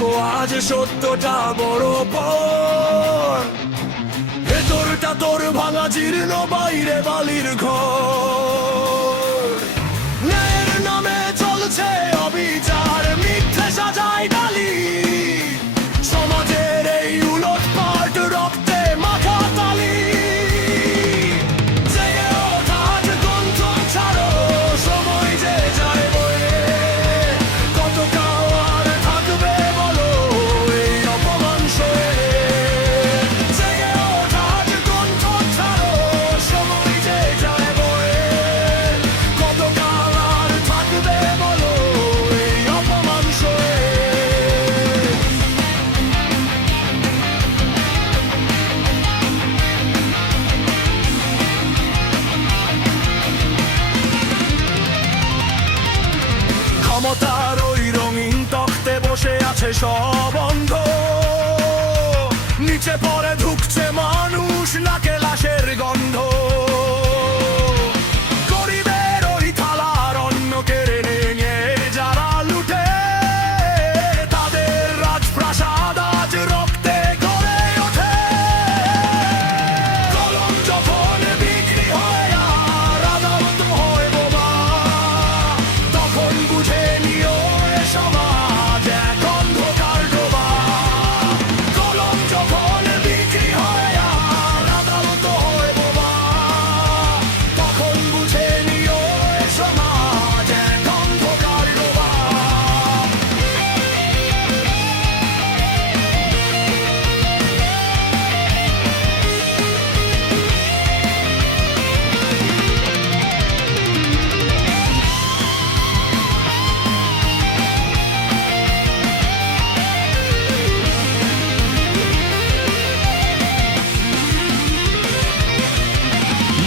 দেখো আজ সত্যটা বড় পর, ভেতরটা তোর ভাঙা জীর্ণ, বাইরে বালির ঘর। ন্যায়ের নামে চলছে অবিচার, মিথ্যে সাজায় ডালি, সমাজের এই উলট পাল্ট রক্তে মাখা তালি। জেগে ওঠ আজ, গন্থন ছাড়ো, সময় যে যায় বয়ে, কত কাওয়ার থাকবে বলো এই অপমান সয়ে। জেগে ওঠ আজ, গন্থন ছাড়ো, সময় যে যায় বয়ে, কত কাওয়ার থাকবে বলো এই অপমান সয়ে। ক্ষমতার ওই রঙিন তখ্তে বসে আছে সব অন্ধ, নিচে পড়ে ঢুকছে মানুষ, নাকে লাশের গন্ধ। গরিবের ওই থালার অন্ন কেড়ে নিয়ে যারা লুটে, তাদের রাজপ্রাসাদ আজ রক্তে গড়ে ওঠে। কলম যখন বিক্রি হয় আর আদালত হয় বোমা, তখন বুঝে নিও এ সমাজ এক অন্ধকার ডোবা। কলম যখন বিক্রি হয় আর আদালত হয় বোমা, তখন বুঝে নিও এ সমাজ এক অন্ধকার ডোবা।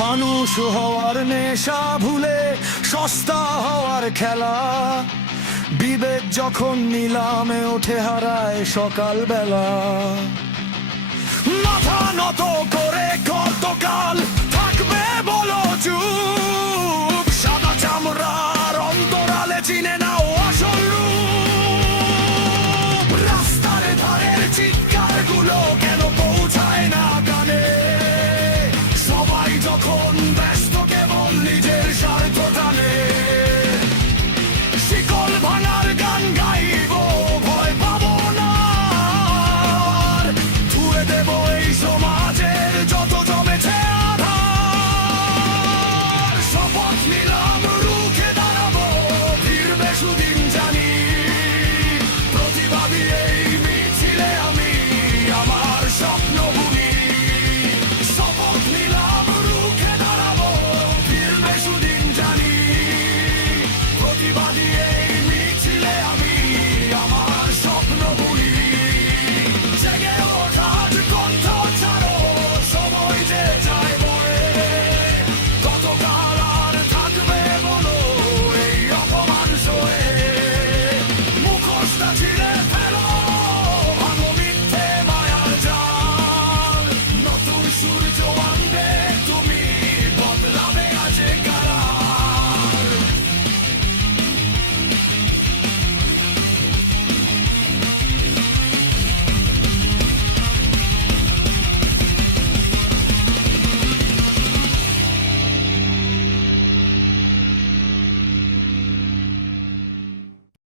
মানুষ হওয়ার নেশা ভুলে সস্তা হওয়ার খেলা, বিবেক যখন নিলামে ওঠে হারায় সকালবেলা। মাথা নত করে